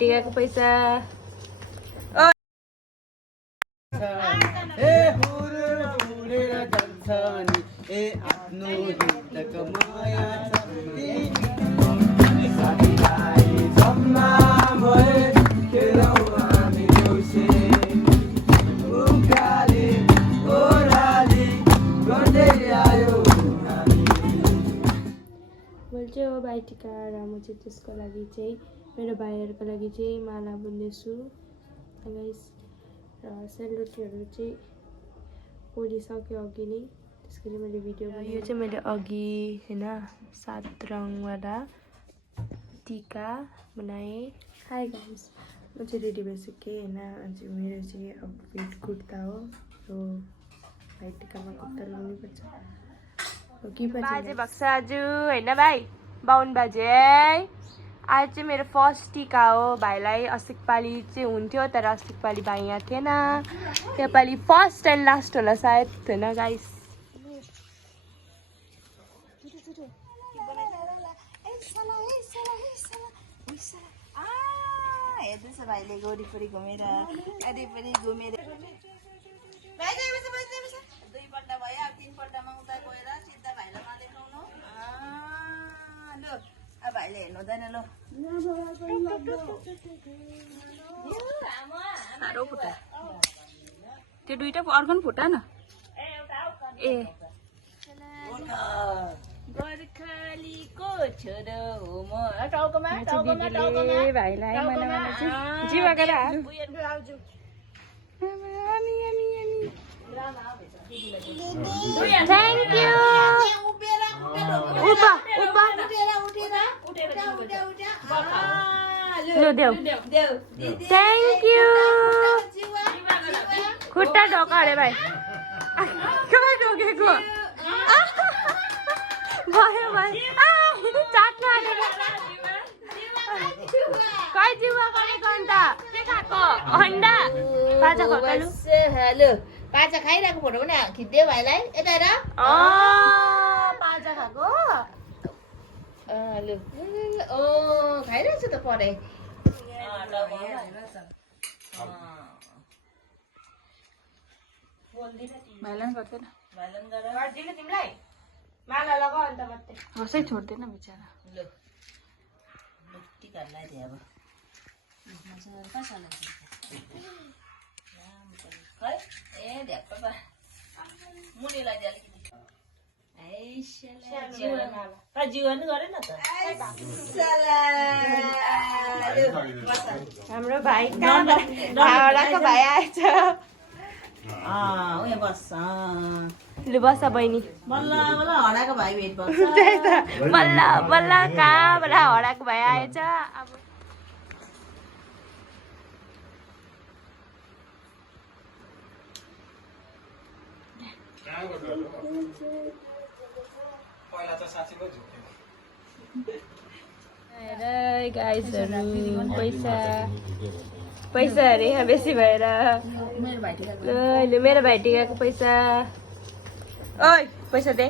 भाइटिकाको पैसा बोल्छु भाइटिका र म चाहिँ त्यसको लागि चाहिँ मेरो भाइहरूको लागि चाहिँ माला बुन्दैछु गाइस र सेलरोटीहरू चाहिँ पोलिसक्यो अघि नै त्यसको चाहिँ मैले भिडियो बनाएँ। यो चाहिँ मैले अघि होइन 7 रङवाला टिका बनाएँ। हाई गाइस म चाहिँ रेडी भइसकेँ होइन। अझै मेरो चाहिँ आउटफिट कुर्ता हो यो भाइटिकामा कुर्ता लगाउनुपर्छ। बाजे भएको छ आज होइन भाइ 52 बजे है। आज चाहिँ मेरो फर्स्ट टिका हो भाइलाई। अस्तिको पालि चाहिँ हुन्थ्यो तर अस्तिको पालि भाइ यहाँ थिएन। यो पालि फर्स्ट एन्ड लास्ट होला सायद होइन गाइस। भाइले वरिपरि घुमेर वरिपरि घुमेर दुईपल्ट भयो अब 3 पल्टमा उता गएर सिधा भाइलाई नदेखाउनु। लु अब भाइले हेर्नु हुँदैन। ल साह्रो फुटा त्यो दुईटा अर्को पनि फुटा न। ए गोर्खालीको छोरो हो म। टाउकोमा टाउकोमा टाउकोमा भाइलाई जीवा गरेर थ्याङ्क यू। Thank you. खुट्टा ढोका अरे भाइ कहाँ ढोकेको भयो भाइ चाट्न खै जिउमा गरेको अन्त के खाएको अन्डा बाजा खकालु। हेलो पाजा खाइरहेको फोटो पनि खिच्दियो भाइलाई यता हेर। पाजा खाएको लु ओ खाइरहेछ त परे भाइलान गर्दैन गर्दिनु तिमीलाई माला लगाऊ अन्त मात्रै कसै छोड्दैन बिचारा। लु टिका लगाइदिए अब खै ए ढ्याप्पा पा मुनि लगाइदिए अलिकति जीवन गरे न त। हाम्रो भाइ हावडाको भाइ आएछ। उयो बस लु बस बहिनी बल्ल बल्ल हराएको भाइ भेट पर्छ। त्यही त बल्ल बल्ल कहाँबाट हराएको भाइ आएछ। अब गाइसहरू पैसा अरे यहाँ बेसी भएर मेरो भाइटिकाको पैसा ओइ पैसा दे।